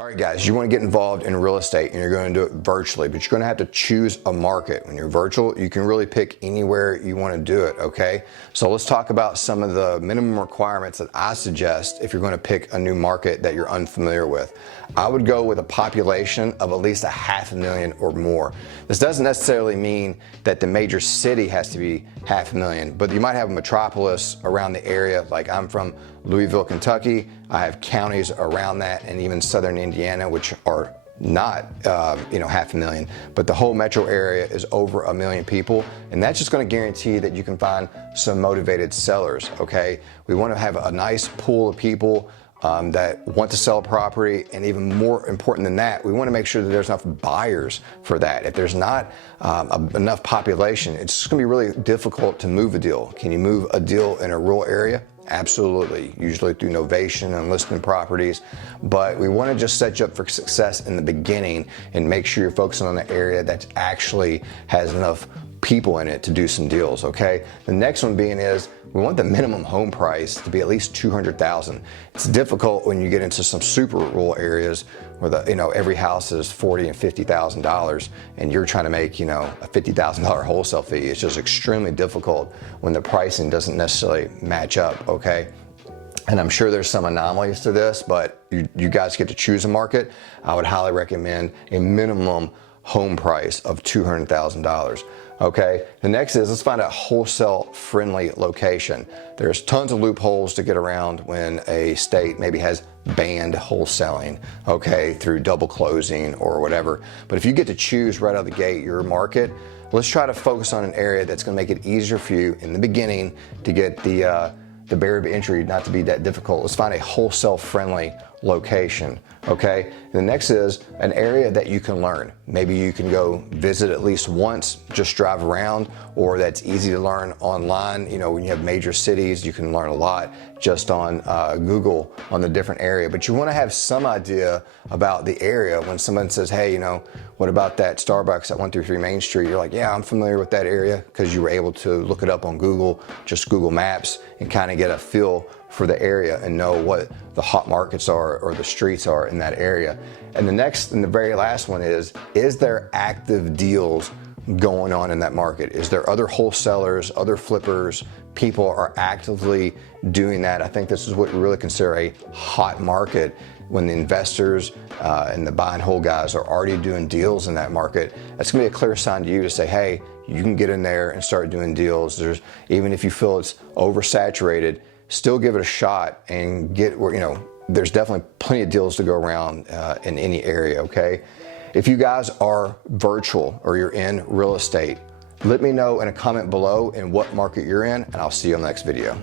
All right, guys, you want to get involved in real estate and you're going to do it virtually, but you're going to have to choose a market. When you're virtual, you can really pick anywhere you want to do it, okay? So let's talk about some of the minimum requirements that I suggest if you're going to pick a new market that you're unfamiliar with. I would go with a population of at least 500,000 or more. This doesn't necessarily mean that the major city has to be 500,000, but you might have a metropolis around the area. Like I'm from Louisville, Kentucky. I have counties around that, and even southern Indiana, which are not 500,000, but the whole metro area is over 1 million people, and that's just going to guarantee that you can find some motivated sellers. Okay, we want to have a nice pool of people that want to sell a property, and even more important than that, we want to make sure that there's enough buyers for that. If there's not enough population, it's just going to be really difficult to move a deal. Can you move a deal in a rural area? Absolutely, usually through novation and listing properties, but we want to just set you up for success in the beginning and make sure you're focusing on the area that actually has enough people in it to do some deals. Okay, the next one being is we want the minimum home price to be at least $200,000. It's difficult when you get into some super rural areas where every house is $40,000 and $50,000 and you're trying to make a $50,000 wholesale fee. It's just extremely difficult when the pricing doesn't necessarily match up. Okay, and I'm sure there's some anomalies to this, but you guys get to choose a market. I would highly recommend a minimum home price of $200,000. Okay, the next is let's find a wholesale friendly location. There's tons of loopholes to get around when a state maybe has banned wholesaling, okay, through double closing or whatever. But if you get to choose right out of the gate your market, let's try to focus on an area that's going to make it easier for you in the beginning to get the barrier of entry not to be that difficult. Let's find a wholesale friendly location. Okay, the next is an area that you can learn. Maybe you can go visit at least once, just drive around, or that's easy to learn online. When you have major cities, you can learn a lot just on Google on the different area. But you want to have some idea about the area. When someone says, hey, what about that Starbucks at 133 Main Street? You're like, yeah, I'm familiar with that area, because you were able to look it up on Google, just Google Maps, and kind of get a feel for the area and know what the hot markets are or the streets are in that area. And the next and the very last one is there active deals going on in that market? Is there other wholesalers, other flippers, people are actively doing that? I think this is what we really consider a hot market, when the investors and the buy and hold guys are already doing deals in that market. That's gonna be a clear sign to you to say, hey, you can get in there and start doing deals. Even if you feel it's oversaturated, still give it a shot and get where, there's definitely plenty of deals to go around in any area, okay? If you guys are virtual or you're in real estate, let me know in a comment below in what market you're in, and I'll see you on the next video.